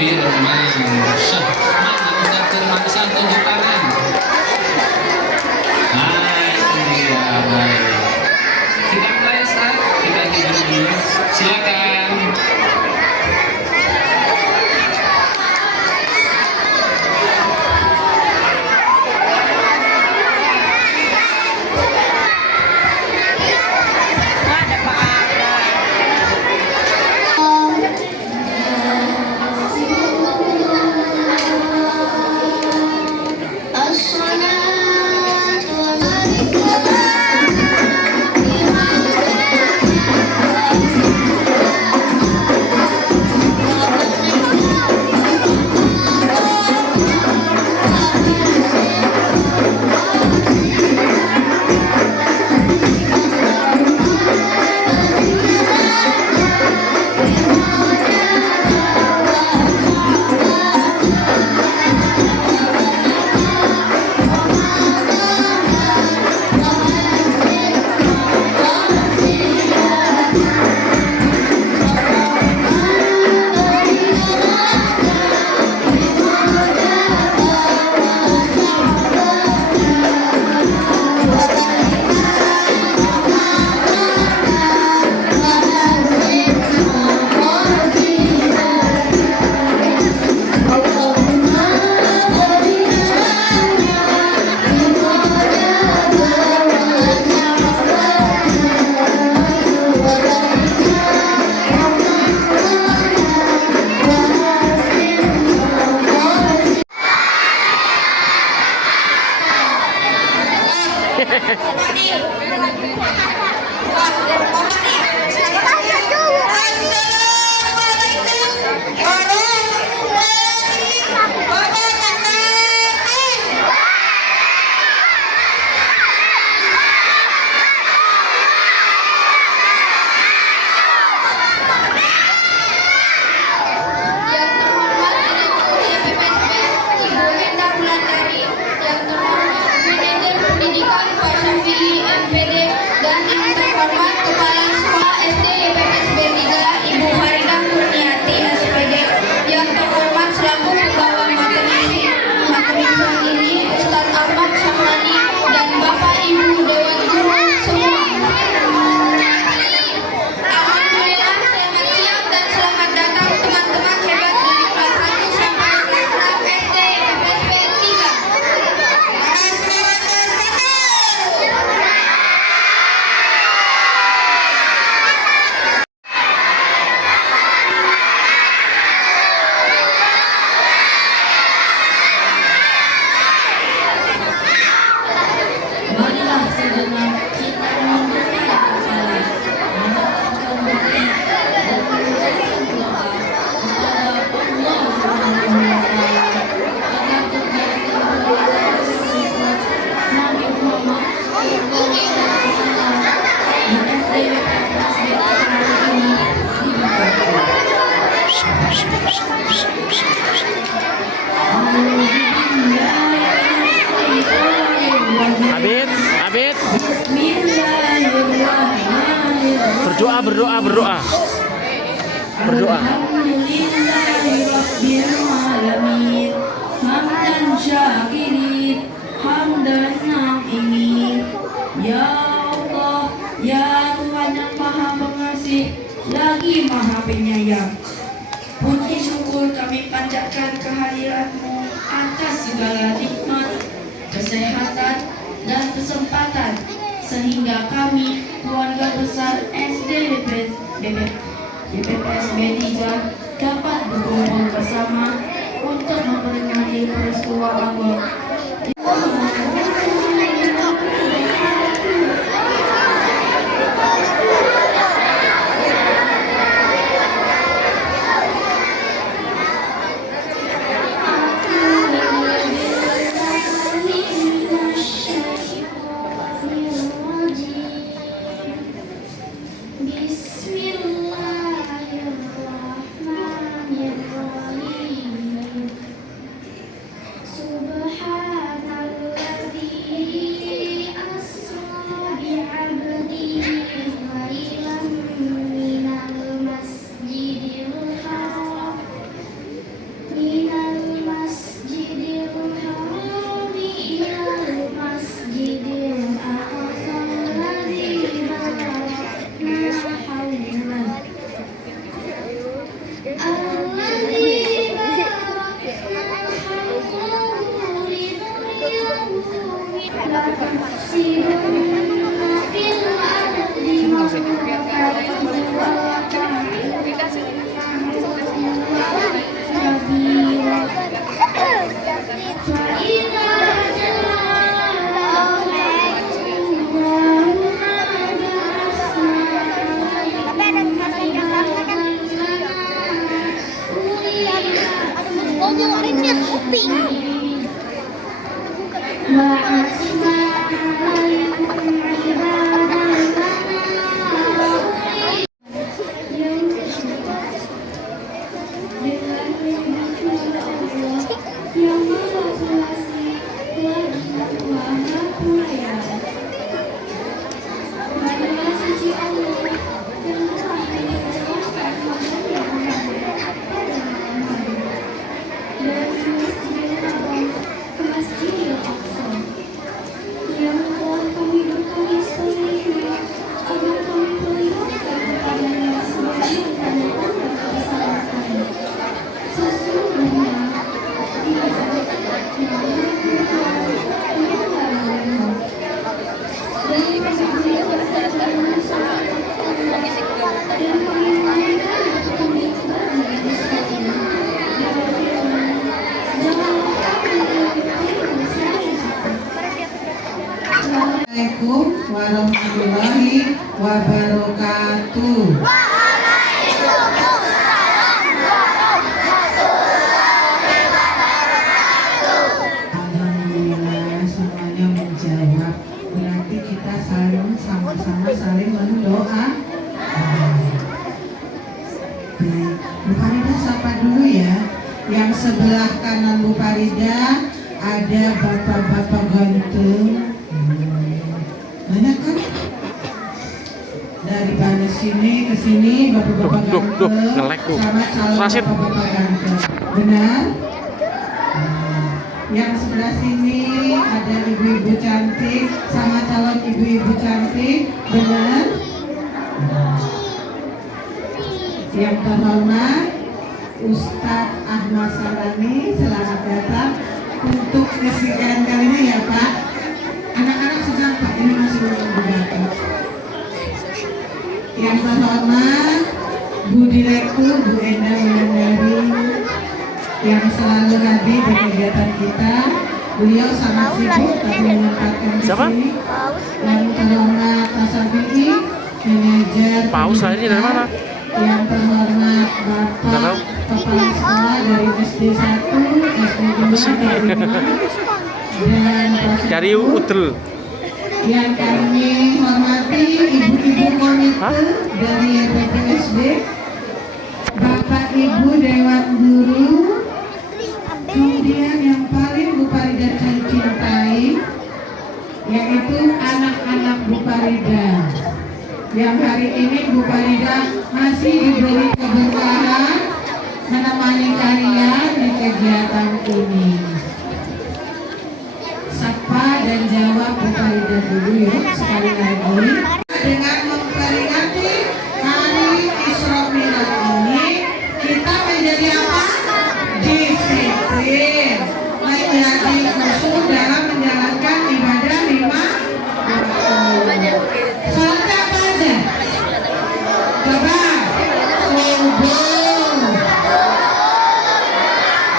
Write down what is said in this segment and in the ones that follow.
Firmansyah. Mana Ustaz Firmansyah, tunjuk tangan. Nah, itu dia. Baik. Kita mulai Ustaz. Kita tidur dulu. Silakan. Abid. Berdoa. Hamdan syakirin, hamdan na'imin. Ya Allah, ya Tuhan yang maha pengasih, lagi maha penyayang. Puji syukur kami panjatkan kehadiran-Mu atas segala nikmat, kesehatan, dan kesempatan, sehingga kami, keluarga besar SD BPPS B3, dapat berkumpul bersama untuk memperingati peristiwa awal. Subhan Assalamualaikum warahmatullahi wabarakatuh. Alhamdulillah semuanya menjawab. Berarti kita sama-sama saling mendoa. Baik, Bu Farida sapa dulu ya. Yang sebelah kanan Bu Farida ada bapak-bapak ganteng. Banyak kan? Dari mana sini ke sini bapak-bapak ganteng sama calon bapak-bapak ganteng. Benar? Yang sebelah sini ada ibu-ibu cantik sama calon ibu-ibu cantik. Benar? Yang terhormat Ustadz Ahmad Salani, selamat datang untuk kesekian kalinya ya Pak. Anak-anak sedang Pak, ini masih belum datang. Yang terhormat Bu Direktur Bu Enda Wulandari yang selalu hadir di kegiatan kita. Beliau sangat sibuk tapi menyempatkan di sini. Yang terhormat Pak Safi'i, manajer Paus ini dari mana? Yang terhormat Bapak Kepala Sekolah dari SD 1, SD 2, dari 5 dan Dari Udel. yang kami hormati ibu-ibu komite dari YPPSD, Bapak Ibu Dewan Guru, kemudian yang paling Bu Farida cintai yaitu anak-anak Bu Farida. Yang hari ini Bu Farida masih diberi keberkahan menemani kalian di kegiatan ini. Sapa dan jawab Bu Farida dulu yuk sekali lagi. Dengan memperingati hari Isra Mi'raj ini, kita menjadi apa? Disiplin, menjadi khusyuk dalam menjalankan ibadah 5 waktu. Sholatnya apa aja? Coba subuh.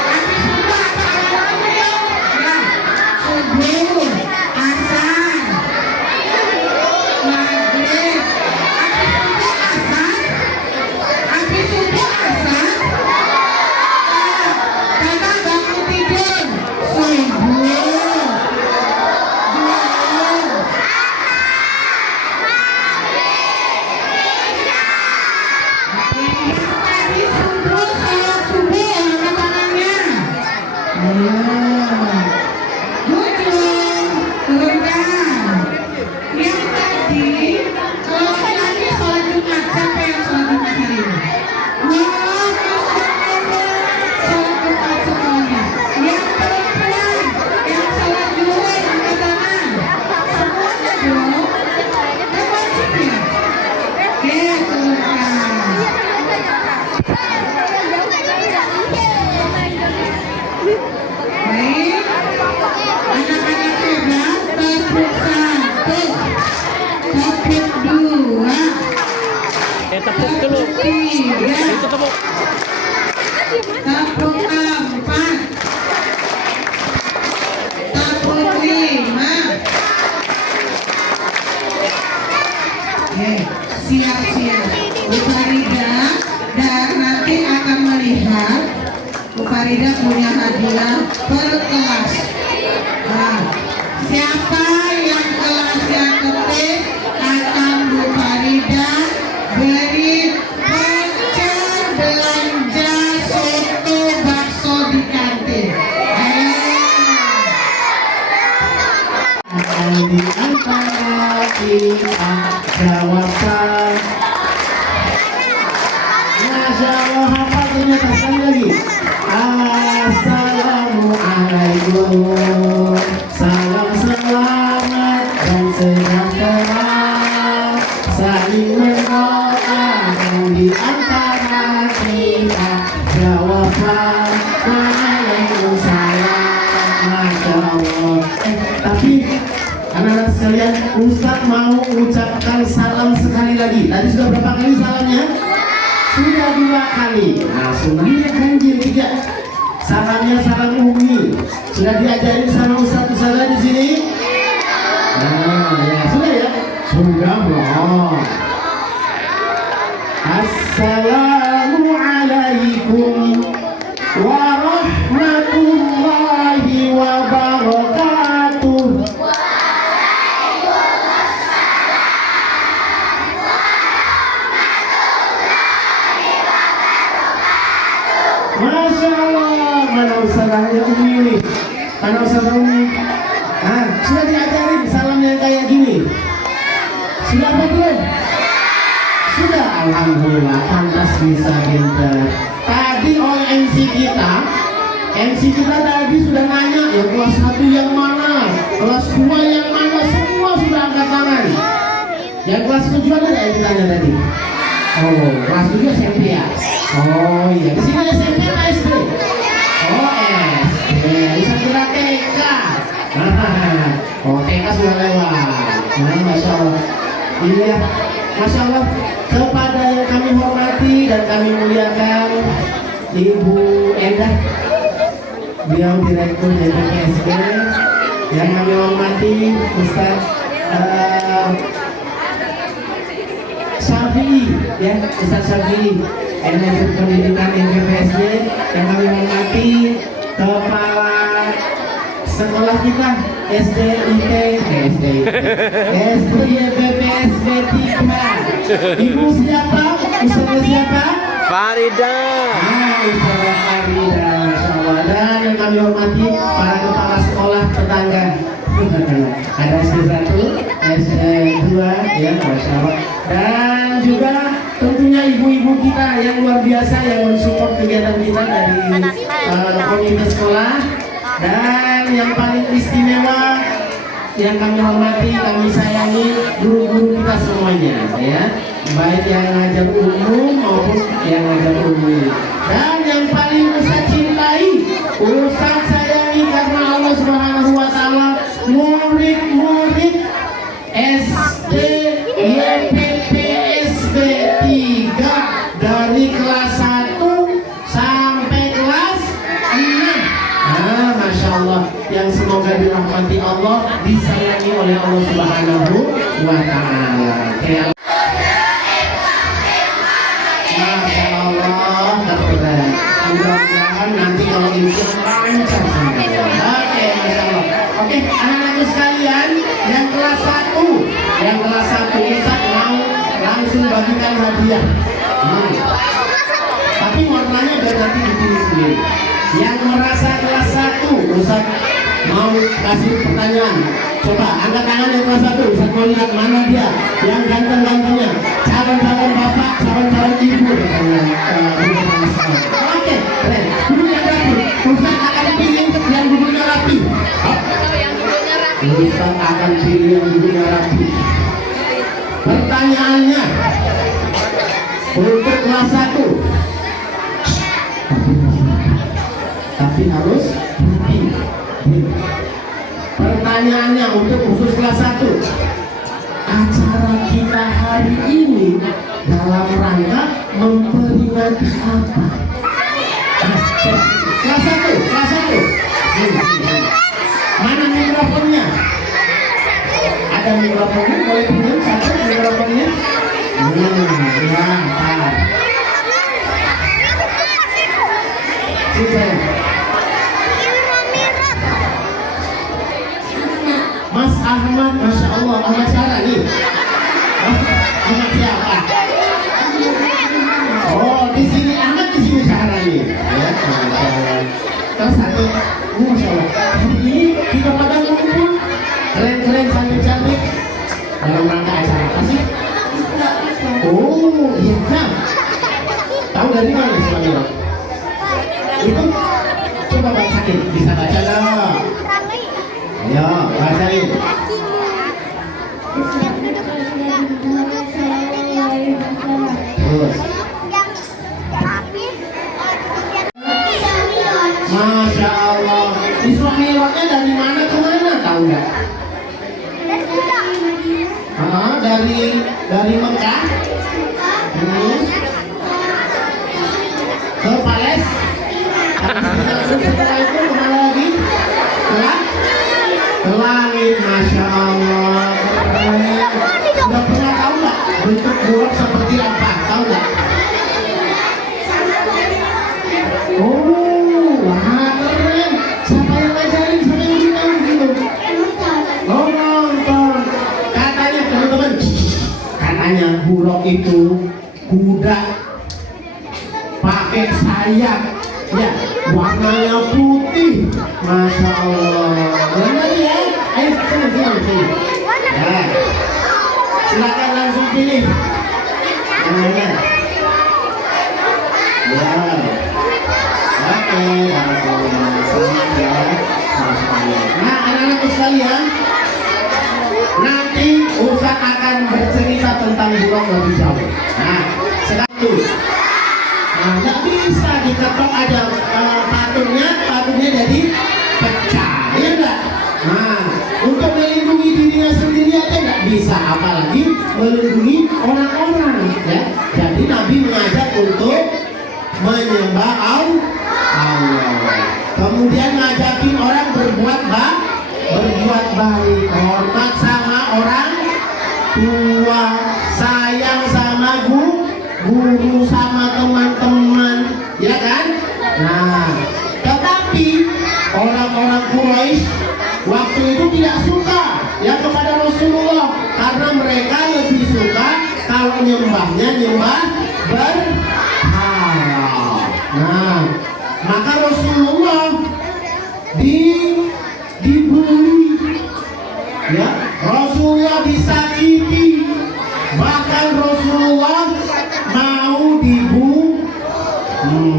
Habis subuh apa? Tepuk 4. Tepuk 5. Siap-siap Bu Farida, dan nanti akan melihat Bu Farida punya hadiah per kelas. Nah, siapa yang kelasnya ketik akan Bu Farida beri voucher belanja soto bakso di kantin. Di antara kita jawaban. Masya Allah, hafal ternyata. Sekali lagi. Assalamualaikum, salam selamat dan sejahtera, saling mendoakan di antara kita jawaban. Waalaikumsalam. Masya Allah. Tapi anak-anak sekalian, Ustadz mau ucapkan salam sekali lagi. Tadi sudah berapa kali salamnya? Sudah 2 kali. Nah, semuanya ganjil 3. Salamnya salam Umi. Sudah diajarin sama Ustadz di sini? Nah, ya sudah ya. Sudah belum? Assalamualaikum warahmatullahi wabarakatuh. Masya Allah, mana usahanya Umi ini? Mana usaha Umi? Nah, sudah diajarin salam yang kayak gini? Sudah apa belum? Sudah, alhamdulillah, pantas bisa pintar. Tadi oleh MC kita tadi sudah nanya, ya kelas 1 yang mana? Kelas 2 yang mana? Semua sudah angkat tangan. Yang kelas 7 ada yang ditanya tadi? Oh, kelas 7 SMP ya? Oh iya, di sini SMP atau SD? Oh SD, bisa kira TK. Oh TK sudah lewat. Nah, Masya Allah. Ini ya, Masya Allah. Kepada yang kami hormati dan kami muliakan Ibu Endah, beliau Direktur JPPSB. Yang kami hormati Ustaz Syafi'i, ya Ustaz Syafi'i, Manajer Pendidikan JPPSB. Yang kami hormati Kepala Sekolah kita SDIT BPSB 3. Ibu siapa? Ustazah siapa? Farida. Ustazah Farida, Masya Allah. Dan yang kami hormati para kepala sekolah tetangga. Ada SD1, SD2, ya Masya Allah. Dan juga tentunya ibu-ibu kita yang luar biasa yang mensupport kegiatan kita dari komite sekolah. Dan yang paling istimewa yang kami hormati, kami sayangi guru-guru kita semuanya, ya, baik yang ngajar umum maupun yang ngajar umum. Dan yang paling saya cintai, Ustaz sayangi karena Allah Subhanahu Wa Taala, murid-murid SD YPPSB 3 dari kelas 1 sampai kelas 6. Nah, Masya Allah, yang semoga dirahmati Allah, disayangi oleh Allah Subhanahu Wa Taala. Masya Allah, terkeren. Mudah-mudahan nanti kalau ini lancar semuanya. Oke, Masya Allah. Oke, anak-anakku sekalian, yang kelas 1 Ustaz mau langsung bagikan hadiah. Tapi warnanya biar nanti dipilih sendiri. Yang merasa kelas 1, Ustaz mau kasih pertanyaan. Coba angkat tangan yang kelas 1, Ustaz mau lihat mana dia yang ganteng-gantengnya, calon-calon bapak, calon-calon ibu. Oke, keren. Duduk yang rapi. Ustaz akan pilih yang duduknya rapi. Ustaz akan pilih yang duduknya rapi. Pertanyaannya untuk kelas 1, tapi harus rapi. Pertanyaannya untuk khusus kelas 1, acara kita hari ini dalam rangka memperingati apa? Kelas 1, kelas 1. Mana mikrofonnya? Ada mikrofonnya, boleh pinjam satu mikrofonnya? Ya, Pak. Sini. Mas Ahmad, Masya Allah, Ahmad Syara nih. Ahmad siapa? Oh, di sini Ahmad, di sini Syara nih. Ya, Masya Allah. Terus satu, Masya Allah. Hari ini kita pada ngumpul keren-keren, cantik-cantik dalam rangka acara apa sih? Oh, iya kan? Tahu dari mana Islamiyah? Itu coba bacain, bisa baca dong. Ayo, bacain. Terus. Masya Allah. Isra Mi'rajnya dari mana ke mana? Tahu nggak? Dari Mekah. Terus ke Palestina. Setelah itu kemana lagi? Ke langit. Masya Allah. Sudah pernah tahu nggak bentuk bulan seperti apa? Tahu nggak? Oh, wah keren. Siapa yang ngajarin? Siapa yang bilang gitu? Oh, nonton. Katanya teman-teman, katanya buruk itu kuda pakai sayap, ya, warnanya putih. Masya Allah. Benar ya? Ayo sini. Ya. Silakan langsung pilih. Mana? Ya. Oke, selamat ya. Nah, anak-anakku sekalian, nanti Ustaz akan bercerita tentang burung lebih jauh. Nah, sekarang nah, nggak bisa diketok aja patungnya jadi pecah, ya enggak? Nah, untuk melindungi dirinya sendiri aja nggak bisa, apalagi melindungi orang-orang, ya. Jadi Nabi mengajak untuk menyembah Allah. Kemudian ngajakin orang berbuat baik, hormat sama orang tua, sayang sama guru sama teman-teman, ya kan? Nah, tetapi orang-orang Quraisy waktu itu tidak suka ya kepada Rasulullah, karena mereka lebih suka kalau nyembahnya nyembah berhala. Nah, maka Rasulullah dibuli, ya, Rasulullah disakiti, bahkan Rasulullah mau dibunuh.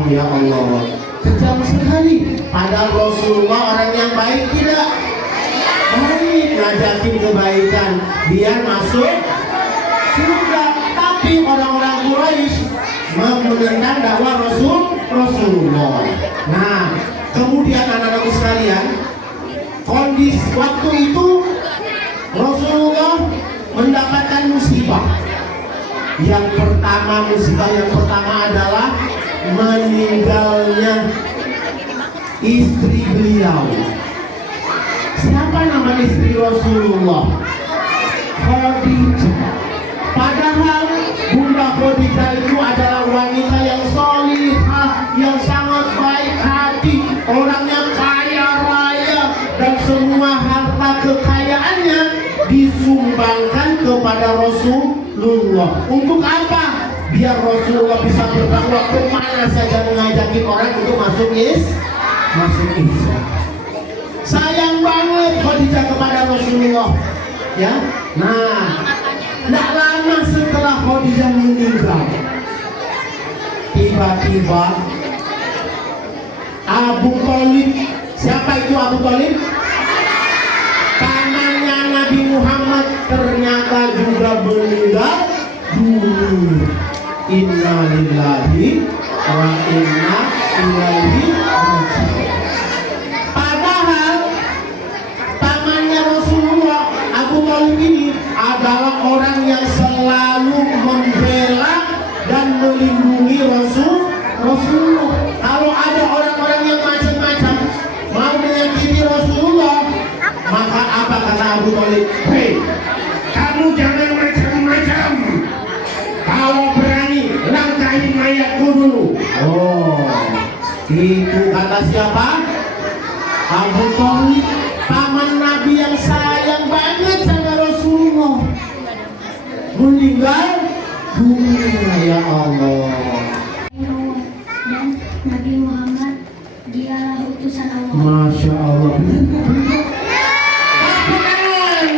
Ya Allah, kejam sekali. Padahal Rasulullah orang yang baik, tidak baik, ngajakin kebaikan biar masuk surga. Tapi orang-orang Quraisy menentang dakwah Rasulullah. Nah, kemudian anak-anakku sekalian, kondisi waktu itu Rasulullah mendapatkan musibah. Musibah yang pertama adalah meninggalnya istri beliau. Siapa nama istri Rasulullah? Khadijah. Padahal Bunda Khadijah itu adalah wanita yang solihah, yang sangat baik hati, orangnya kaya raya, dan semua harta kekayaannya disumbangkan kepada Rasulullah. Untuk apa? Biar Rasulullah bisa berdakwah kemana saja, mengajakin orang untuk masuk Islam. Sayang banget Khadijah kepada Rasulullah, ya. Nah, tidak lama setelah Khadijah meninggal, tiba-tiba Abu Thalib. Siapa itu Abu Thalib? Pamannya Nabi Muhammad ternyata juga meninggal dunia. Inna lillahi wa inna ilaihi raji'un. Padahal pamannya Rasulullah, Abu Thalib ini adalah orang yang selalu membela dan melindungi Rasulullah. Kalau ada orang Kata siapa? Abu Thalib, paman Nabi yang sayang banget sama Rasulullah, meninggal dunia. Ya Allah. Dan Nabi Muhammad dialah utusan Allah. Masya Allah.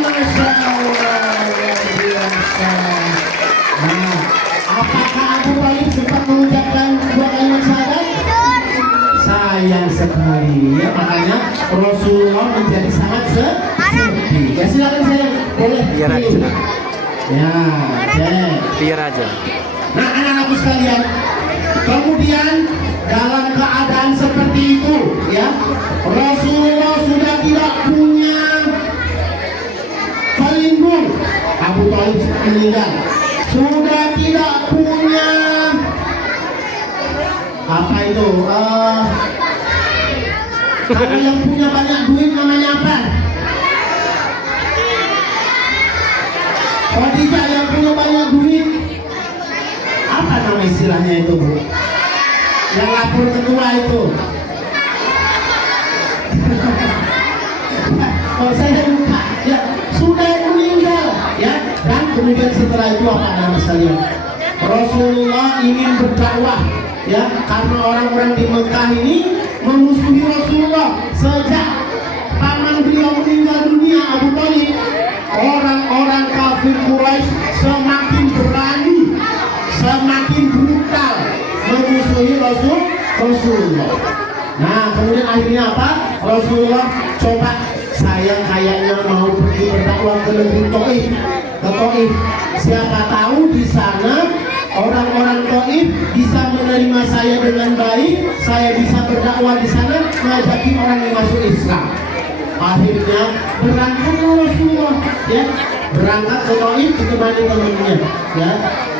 Masya Allah, luar biasa. Nah, apakah Abu Thalib sempat mengucapkan dua kalimat syahadat? Sayang sekali, ya makanya Rasulullah menjadi sangat sedih. Ya silakan saya boleh. Biar aja. Ya, oke. Biar aja. Nah, anak-anakku sekalian, kemudian dalam keadaan seperti itu, ya, Rasulullah sudah tidak punya pelindung. Abu Thalib meninggal, sudah tidak punya apa itu? Kalau yang punya banyak duit namanya apa? Khadijah yang punya banyak duit, apa nama istilahnya itu, Bu? Yang lapor ketua itu. Oh, saya lupa. Ya, sudah meninggal, ya. Dan kemudian setelah itu apa nama sekalian? Rasulullah ingin berdakwah, ya, karena orang-orang di Mekah ini memusuhi Rasulullah sejak paman beliau meninggal dunia, Abu Thalib. Orang-orang kafir Quraisy semakin berani, semakin brutal memusuhi Rasulullah. Nah, kemudian akhirnya apa? Rasulullah coba, saya kayaknya mau pergi berdakwah ke negeri Taif, ke Taif. Siapa tahu di sana orang-orang Taif bisa menerima saya dengan baik, saya bisa berdakwah di sana, ngajaki orang yang masuk Islam. Akhirnya berangkat Rasulullah, ya, berangkat ke Taif ditemani temannya, ya.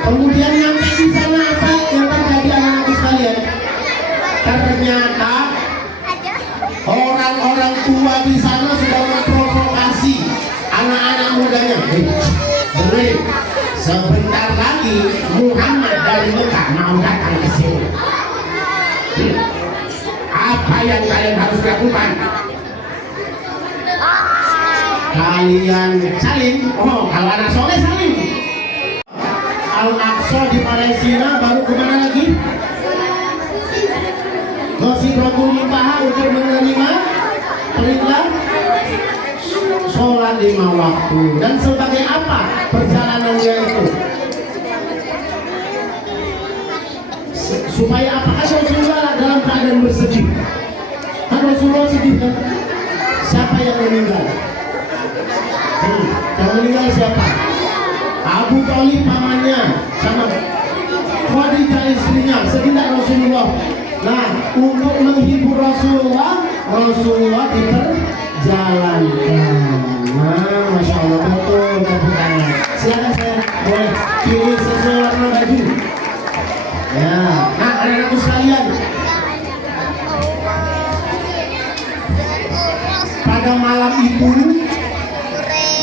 Kemudian nyampe di sana apa yang terjadi anak-anakku sekalian? Ternyata orang-orang tua di sana sudah memprovokasi anak-anak mudanya. Dengerin, sebentar lagi Muhammad dari Mekah mau datang ke sini. Apa yang kalian harus lakukan? Kalian saling. Oh, kalau anak soleh saling. Al-Aqsa di Palestina, baru kemana lagi? Ke Sidratul Muntaha untuk menerima perintah sholat 5 waktu. Dan sebagai apa perjalanannya itu? Supaya apakah Rasulullah dalam keadaan bersedih? Kan Rasulullah sedih kan? Siapa yang meninggal? Yang meninggal siapa? Abu Thalib pamannya sama Khadijah istrinya, sedih Rasulullah. Nah, untuk menghibur Rasulullah diperjalankan. Nah, Masya Allah, betul, tepuk tangan. Silakan saya boleh pilih sesuai warna baju. Ya, nah anak-anakku sekalian, pada malam itu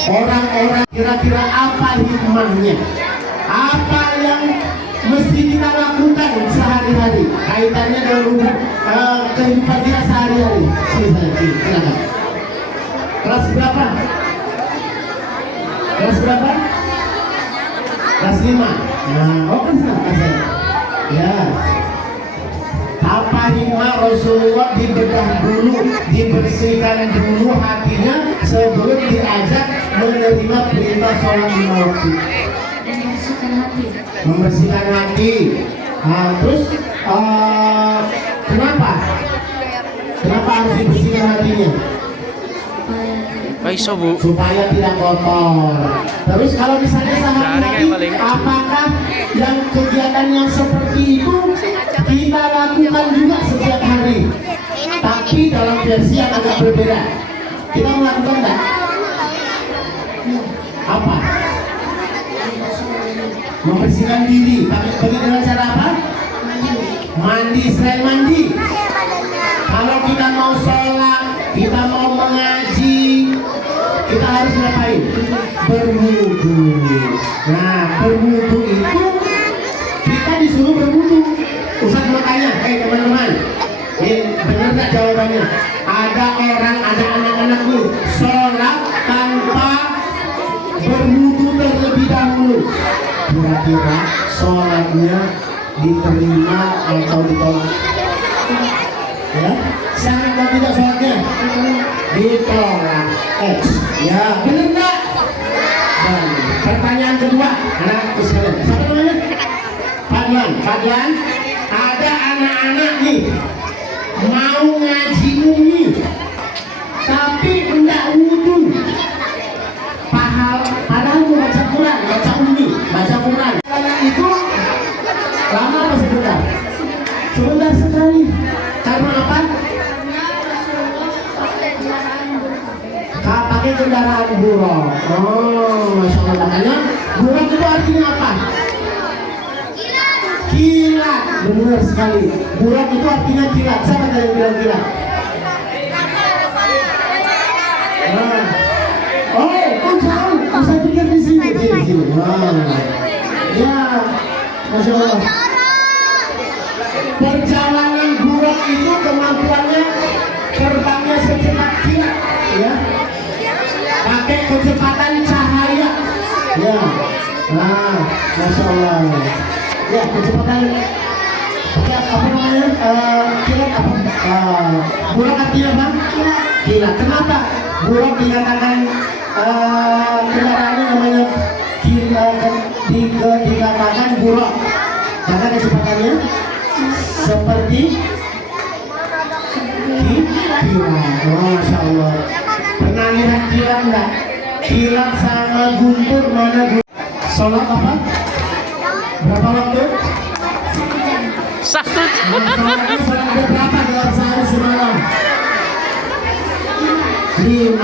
orang-orang kira-kira apa hikmahnya? Apa yang mesti kita lakukan sehari-hari kaitannya dengan kehidupan kita sehari-hari? Silakan. Kelas berapa? Kelas berapa? Kelas 5. Nah, oke, silakan. Ya. Apa hikmah Rasulullah dibedah dulu, dibersihkan dulu hatinya sebelum diajak menerima perintah sholat 5 waktu. Membersihkan hati. Membersihkan hati. Nah, terus kenapa? Kenapa harus dibersihkan hatinya? Iso, Bu. Supaya tidak kotor. Terus kalau misalnya sehari-hari, apakah yang kegiatan yang seperti itu kita lakukan juga setiap hari, tapi dalam versi yang agak berbeda? Kita melakukan enggak? Apa? Membersihkan diri. Bagi dengan cara apa? Mandi. Selain mandi, kalau kita mau sholat, kita mau mengaji, kita harus ngapain? Berwudu. Nah, berwudu itu kita disuruh berwudu. Ustaz mau tanya, teman-teman, benar nggak jawabannya? Ada orang, ada anak-anak nih sholat tanpa berwudu terlebih dahulu. Kira-kira sholatnya diterima atau ditolak? Ya, sangat atau tidak sholatnya? Ditolak. Ya, benar nggak? Dan pertanyaan kedua, anak-anakku sekalian, siapa namanya? Fadlan, ada anak-anak nih mau ngaji umi, tapi enggak wudhu. Padahal mau baca Quran, baca umi, baca Quran. Anak itu lama apa sebentar? Sebentar sekali. Karena apa? Pakai kendaraan buruk. Oh, masya Allah. Makanya buruk itu artinya apa? Kilat. Benar sekali. Buruk itu artinya kilat. Siapa tadi yang bilang kilat? Nah. Oh, kau jauh. Saya pikir di sini. Nah. Ya, masya Allah. Perjalanan buruk itu kemampuannya terbangnya secepat kilat. Ya. Pakai kecepatan cahaya. Ya. Nah, masya Allah. Ya, kecepatan pakai apa namanya? Kilat apa? Buruk artinya apa? Kilat. Kenapa buruk dikatakan kendaraannya namanya dikatakan buruk? Karena kecepatannya seperti kilat. Oh, masya Allah. Pernah lihat kilat enggak? Kilat sama guntur mana guntur? Sholat apa? Berapa waktu? Satu. Sholatnya sholat berapa dalam sehari semalam? 5.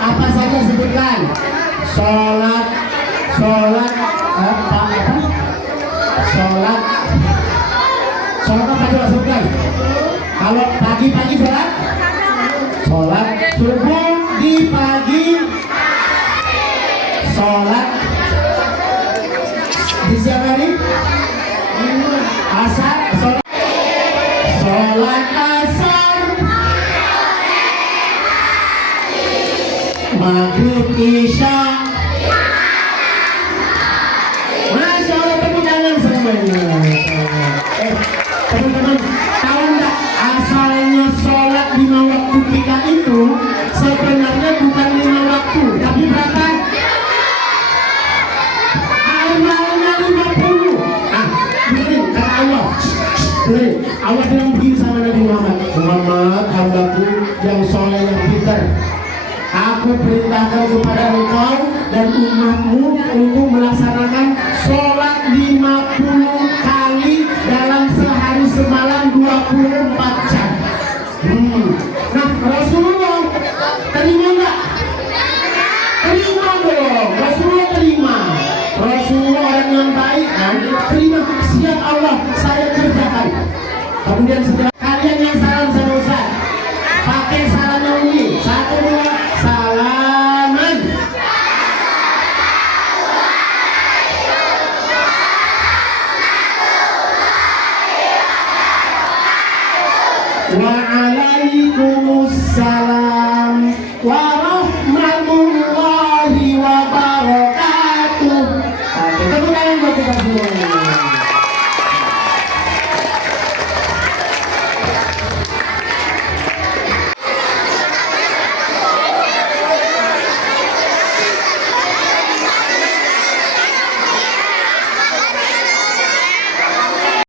Apa saja sebutkan? Sholat apa? Sholat apa coba sebutkan? Kalau pagi-pagi sholat subuh, di pagi sholat, di siang hari asar, sholat asar, maghrib, isya. Masya Allah, tepuk tangan semuanya. Teman-teman, tahu nggak asalnya sholat 5 waktu kita itu sebenarnya bukan 5 waktu, tapi berapa? Awalnya 50. Dengerin kata Allah. Dengerin, Allah bilang begini sama Nabi Muhammad, hambaku yang soleh, yang pintar. Aku perintahkan kepada engkau dan umatmu untuk melaksanakan sholat 50 kali dalam sehari semalam 24 jam. Nah, Rasulullah terima nggak? Terima dong, Rasulullah terima. Rasulullah orang yang baik kan? Terima, siap Allah, saya kerjakan. Kemudian setelah kalian yang salam sama Ustaz, pakai salamnya ini. 1, 2, salaman. Waalaikumsalam.